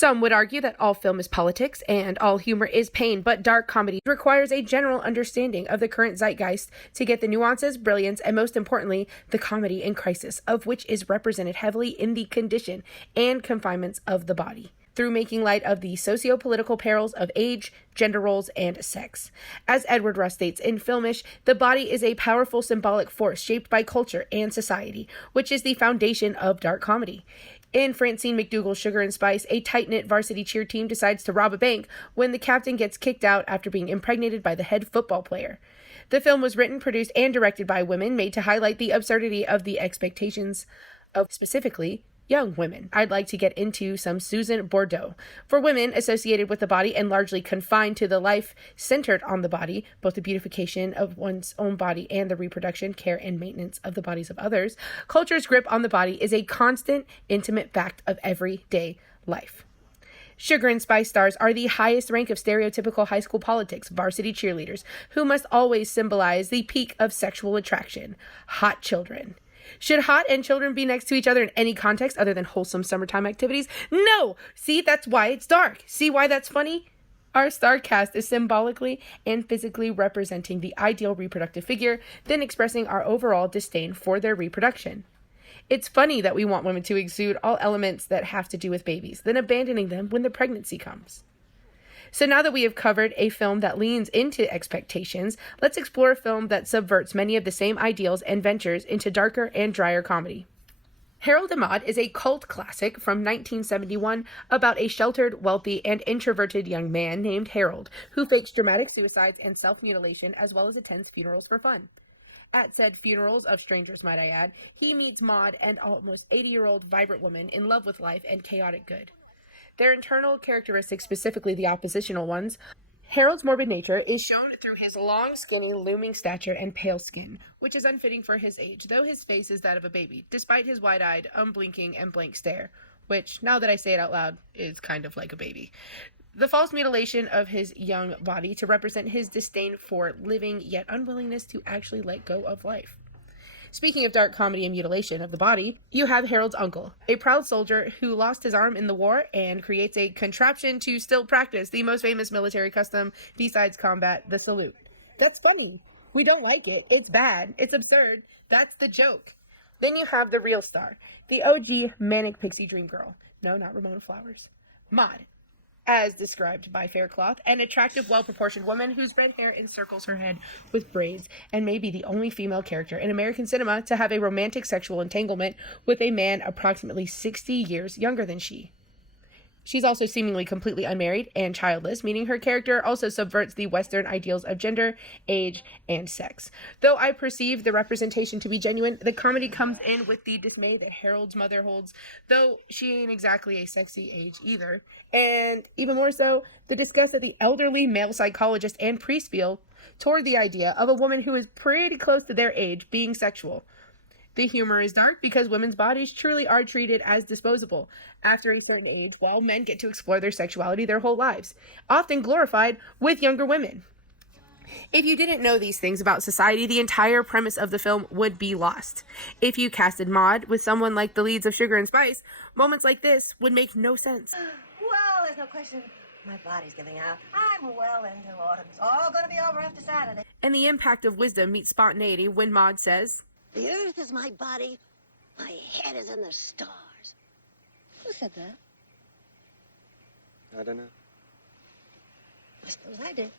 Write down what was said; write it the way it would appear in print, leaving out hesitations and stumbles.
Some would argue that all film is politics and all humor is pain, but dark comedy requires a general understanding of the current zeitgeist to get the nuances, brilliance, and most importantly, the comedy and crisis of which is represented heavily in the condition and confinements of the body, through making light of the socio-political perils of age, gender roles, and sex. As Edward Russ states in Filmish, the body is a powerful symbolic force shaped by culture and society, which is the foundation of dark comedy. In Francine McDougal's Sugar and Spice, a tight-knit varsity cheer team decides to rob a bank when the captain gets kicked out after being impregnated by the head football player. The film was written, produced, and directed by women, made to highlight the absurdity of the expectations of specifically young women. I'd like to get into some Susan Bordeaux. For women associated with the body and largely confined to the life centered on the body, both the beautification of one's own body and the reproduction, care, and maintenance of the bodies of others, culture's grip on the body is a constant, intimate fact of everyday life. Sugar and Spice stars are the highest rank of stereotypical high school politics, varsity cheerleaders, who must always symbolize the peak of sexual attraction, hot children. Should hot and children be next to each other in any context other than wholesome summertime activities? No! See, that's why it's dark. See why that's funny? Our star cast is symbolically and physically representing the ideal reproductive figure, then expressing our overall disdain for their reproduction. It's funny that we want women to exude all elements that have to do with babies, then abandoning them when the pregnancy comes. So now that we have covered a film that leans into expectations, let's explore a film that subverts many of the same ideals and ventures into darker and drier comedy. Harold and Maude is a cult classic from 1971 about a sheltered, wealthy, and introverted young man named Harold who fakes dramatic suicides and self-mutilation as well as attends funerals for fun. At said funerals of strangers, might I add, he meets Maude, an almost 80-year-old vibrant woman in love with life and chaotic good. Their internal characteristics, specifically the oppositional ones, Harold's morbid nature is shown through his long, skinny, looming stature and pale skin, which is unfitting for his age, though his face is that of a baby, despite his wide-eyed, unblinking, and blank stare, which, now that I say it out loud, is kind of like a baby. The false mutilation of his young body to represent his disdain for living, yet unwillingness to actually let go of life. Speaking of dark comedy and mutilation of the body, you have Harold's uncle, a proud soldier who lost his arm in the war and creates a contraption to still practice the most famous military custom besides combat, the salute. That's funny. We don't like it. It's bad. It's absurd. That's the joke. Then you have the real star, the OG manic pixie dream girl. No, not Ramona Flowers. Maude. As described by Faircloth, an attractive, well-proportioned woman whose red hair encircles her head with braids, and may be the only female character in American cinema to have a romantic sexual entanglement with a man approximately 60 years younger than she. She's also seemingly completely unmarried and childless, meaning her character also subverts the Western ideals of gender, age, and sex. Though I perceive the representation to be genuine, the comedy comes in with the dismay that Harold's mother holds, though she ain't exactly a sexy age either. And even more so, the disgust that the elderly male psychologist and priest feel toward the idea of a woman who is pretty close to their age being sexual. The humor is dark because women's bodies truly are treated as disposable after a certain age, while men get to explore their sexuality their whole lives, often glorified with younger women. If you didn't know these things about society, the entire premise of the film would be lost. If you casted Maude with someone like the leads of Sugar and Spice, moments like this would make no sense. Well, there's no question. My body's giving out. I'm well into autumn. It's all going to be over after Saturday. And the impact of wisdom meets spontaneity when Maude says, "The earth is my body. My head is in the stars." Who said that? I don't know. I suppose I did.